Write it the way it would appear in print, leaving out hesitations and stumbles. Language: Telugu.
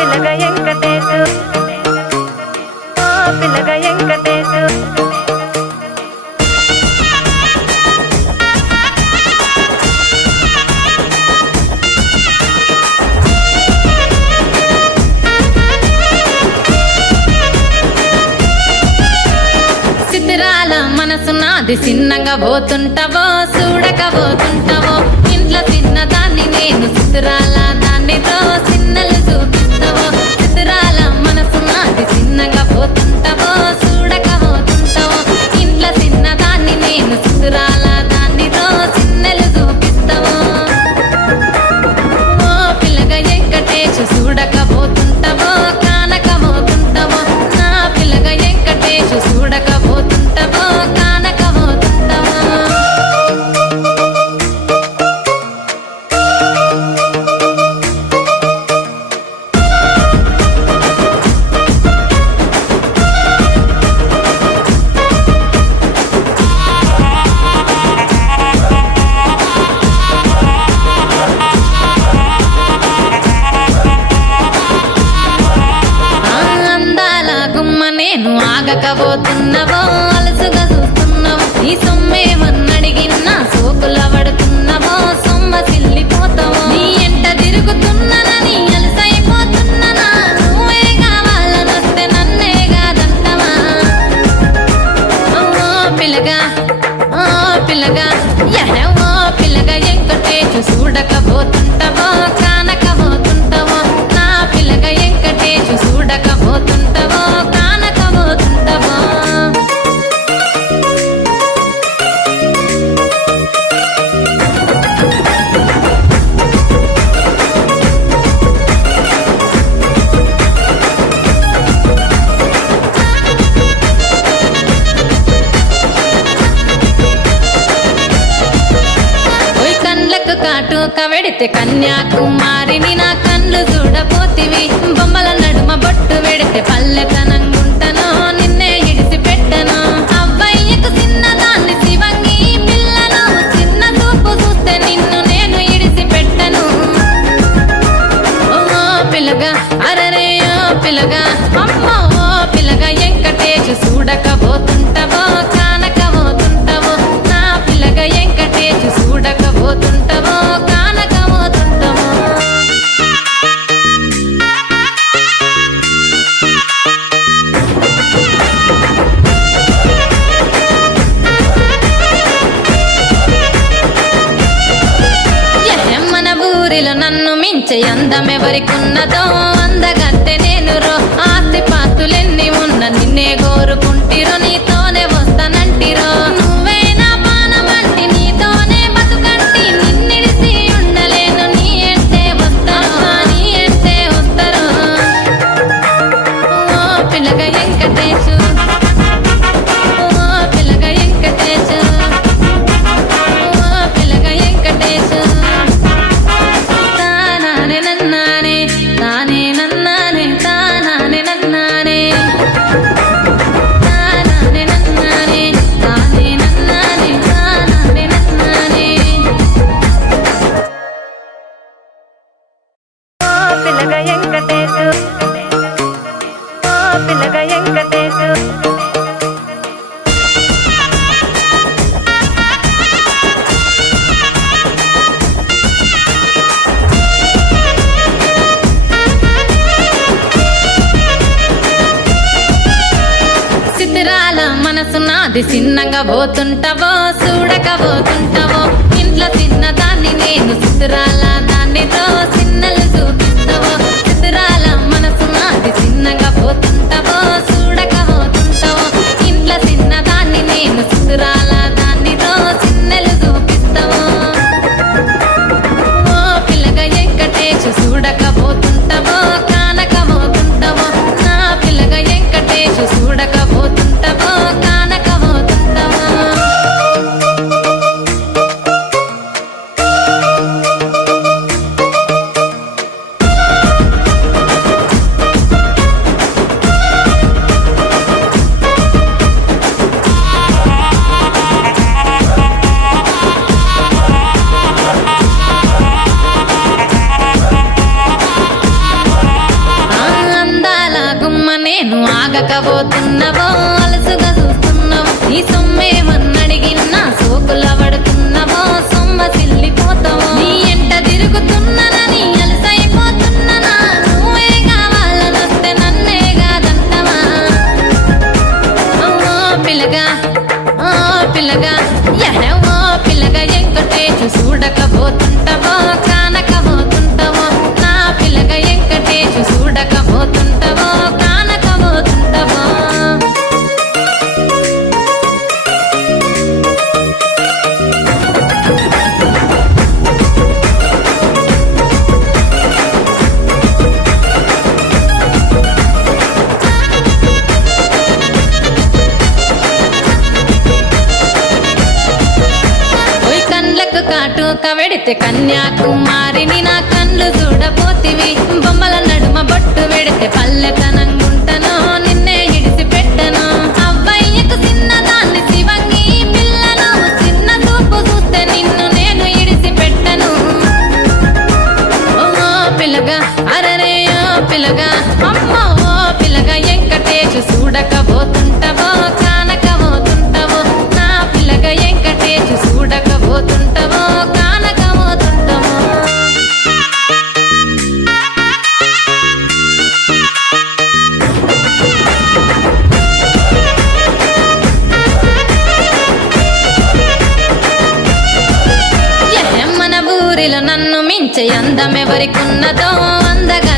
పిల్లగా వెంకటేశు పిల్లగా వెంకటేశు సిద్ధిరాల మనసు నాది చిన్నగా పోతుంటావో చూడక పోతుంటావో ఇంట్లో చిన్నదాన్ని నేను సిద్ధిరాల దాన్నితో చిన్నలు చూపిస్తావో సిద్ధిరాల మనసు నాది చిన్నగా పోతుంటావో చూడక పోతుంటావో ఇంట్లో చిన్నదాన్ని నేను సిద్ధిరాల దాన్నితో చిన్నలు చూపిస్తావో ఓ పిల్లగా వెంకటేశు చూడక పోతుంటావో కానక పోతుంటావో నా పిల్లగా వెంకటేశు చూడక పోతుంటావో కానక పోతుంటావో అందాల గుమ్మ నేను ఆగకపోతున్నావో అలసుగా చూస్తున్నావో ఈ సొమ్మేమన్నడిగినా సోకుల పడుతున్నావో సొమ్మ సిల్లిపోతావో నీ ఎంట తిరుగుతున్నానని అలసైపోతున్నానా నువ్వే కావాలనొస్తే నన్నే కాదంటావా ఓ పిల్లగా ఓ పిల్లగా ఓ పిల్లగా వెంకటేశు చూడకపోతుంటావో కానకపోతుంటావో నా పిల్లగా వెంకటేశు చూడకపోతుంటావో కానకపోతుంటావో ఓయ్ కండ్లకు కాటుక వెడితే కన్యాకుమారిని నా కళ్ళు చూడపోతివి బొమ్మల నడుమ బొట్టు వెడితే పల్లెతనంగుంటను నిన్నే ఇడిసి పెట్టను అవ్వయ్యకు చిన్నదాన్ని శివంగి పిల్లను చిన్న చూపు చూస్తే నిన్ను నేను ఇడిసి పెట్టను ఓ పిల్లగా అరరే ఓ పిల్లగా అమ్మో ఓ పిల్లగా వెంకటేశు చూడకపోతుంటావో కానకపోతుంటావో నా పిల్లగా వెంకటేశు చూడకపోతుంటావో కానకపోతుంటావో మన ఊరిలో నన్ను మించే అందమెవరికున్నదో అందగత్తె నేను రో ఆస్తి పాస్తులెన్ని ఉన్న నిన్నే కోరుకుంటిరో నీతోనే వస్తానంటిరో నువ్వే నా పానమంటి నీతోనే బతుకంటి నిన్నిడిసి ఉండలేను నీ అంటే వస్తాను నీ అంటే వస్తారు ఓ పిల్లగా వెంకటేశు ఓ పిల్లగా వెంకటేశు ఓ పిల్లగా వెంకటేశు తానానే నన్నానే తానే నన్నానే తానానే నన్నానే తానానే నన్నానే తానే నన్నానే తానానే నన్నానే పిల్లగా వెంకటేశు పిల్లగా వెంకటేశు సిద్ధిరాల మనసు నాది చిన్నగా పోతుంటావో చూడక పోతుంటావో ఇంట్లో చిన్నదాన్ని నేను సిద్ధిరాల దాన్నితో చిన్నలు చూపిస్తావో సిద్ధిరాల మనసు నాది చిన్నగా పోతుంటావో చూడక పోతుంటావో ఇంట్లో చిన్నదాన్ని నేను సిద్ధిరాల దాన్నితో చిన్నలు చూపిస్తావో ఓ పిల్లగా వెంకటేశు చూడకపోతుంటావో కానకపోతుంటావో నా పిల్లగా వెంకటేశు చూడకపోతుంటావో కానకపోతుంటావో నేను ఆగకపోతున్నవో అలసుగా చూస్తున్నావో నీ సొమ్మేమన్నడిగిన్నా సోకుల పడుతున్నవో సొమ్మ సిల్లిపోతావో నీ ఎంట తిరుగుతున్నానని అలసైపోతున్నానా నువ్వే కావాలనొస్తే నన్నే కాదంటవా ఓ పిల్లగా ఓ పిల్లగా ఓ పిల్లగా ఎంకటేచు చూడకపోతుంటవో కానకపోతుంటవో నా పిల్లగా ఎంకటేచు చూడకపోతుంటవో కానకపోతుంటవో ఓయ్ కండ్లకు కాటుక వెడితే కన్యాకుమారిని నా కండ్లు చూడపోతివి బొమ్మల నడుమ బొట్టు వెడితే పల్లెతనంగుంటను నిన్నే ఇడిసి పెట్టను అవ్వయ్యకు చిన్నదాన్ని శివంగి పిల్లను చిన్న చూపు చూస్తే నిన్ను నేను ఇడిసి పెట్టను ఓ పిల్లగా అరరే ఓ పిల్లగా అమ్మో ఓ పిల్లగా ఎంకటేచు చూడకపోతుంటవో కానకపోతుంటవో నా పిల్లగా ఎంకటేచు చూడకపోతుంటవో కానకపోతుంటవో మన ఊరిలో నన్ను మించే అందమెవరికున్నదో అందగా